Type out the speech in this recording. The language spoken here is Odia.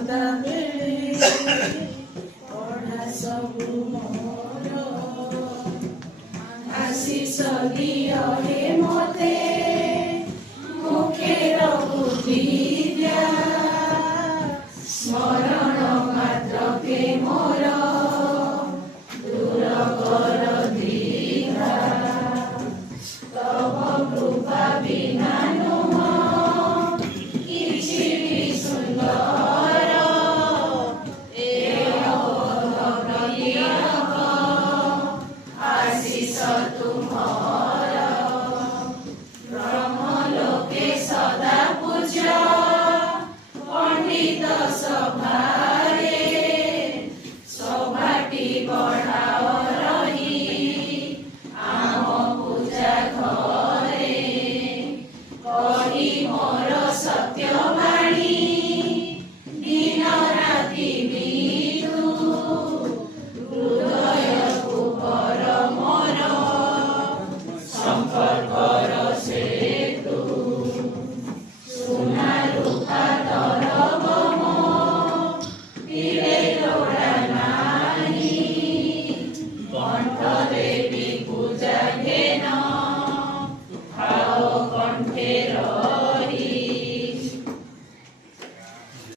ସଦାବେଳେ ପଢ଼ା ସବୁ ମୋର ଆଶିଷ ଦିଅ ହେ ମୋତେ ମୁଖେ ରହୁ ବିଦ୍ୟା ସ୍ମରଣ ମାତ୍ରକେ ମୋର ଦୂର କର ଦ୍ୱିଧା ତବ କୃପା ବିନା ନୁହଁ କିଛି ବି ସୁନ୍ଦର ଏ ଅଭଗୀୟକ ଆଶିଷ ତୁମର ବ୍ରହ୍ମଲୋକେ ସଦା ପୂଜ୍ୟ ପଣ୍ଡିତ ସଭା